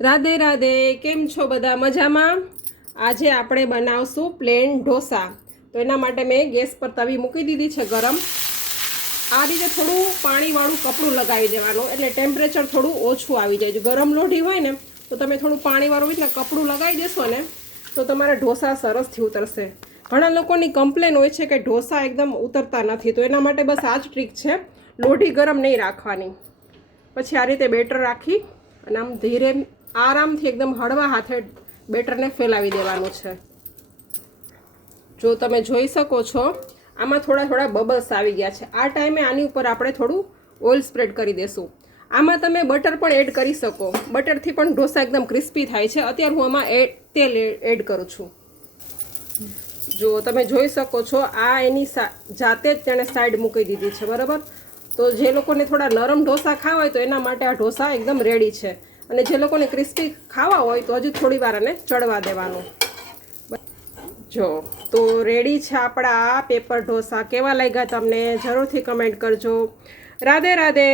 રાધે રાધે, કેમ છો બધા? મજામાં? આજે આપણે બનાવશું પ્લેન ઢોસા. તો એના માટે મેં ગેસ પર તવી મૂકી દીધી છે ગરમ. આ રીતે થોડું પાણીવાળું કપડું લગાવી દેવાનું, એટલે ટેમ્પરેચર થોડું ઓછું આવી જાય. જો ગરમ લોઢી હોય ને તો તમે થોડું પાણીવાળું એટલે કપડું લગાવી દેશો ને તો તમારા ઢોસા સરસથી ઉતરશે. ઘણા લોકોની કમ્પ્લેન હોય છે કે ઢોસા એકદમ ઉતરતા નથી, તો એના માટે બસ આ જ ટ્રીક છે. લોઢી ગરમ નહીં રાખવાની. પછી આ રીતે બેટર રાખી અને આમ ધીરે આરામથી એકદમ હળવા હાથે બેટરને ફેલાવી દેવાનું છે. જો તમે જોઈ શકો છો, આમાં થોડા થોડા બબલ્સ આવી ગયા છે. આ ટાઈમે આની ઉપર આપણે થોડું ઓઇલ સ્પ્રેડ કરી દેશું. આમાં તમે બટર પણ એડ કરી શકો. બટરથી પણ ઢોસા એકદમ ક્રિસ્પી થાય છે. અત્યારે હું આમાં તેલ એડ કરું છું. જો તમે જોઈ શકો છો, આ એની જાતે જ તેણે સાઈડ મૂકી દીધી છે, બરાબર. તો જે લોકોને થોડા નરમ ઢોસા ખાવા હોય તો એના માટે આ ઢોસા એકદમ રેડી છે. અને જે લોકોને ક્રિસ્પી ખાવા હોય તો હજી થોડી વાર આને ચડવા દેવાનું. જો તો રેડી છે આપણા આ પેપર ઢોસા. કેવા લાગ્યા તમને જરૂરથી કમેન્ટ કરજો. રાધે રાધે.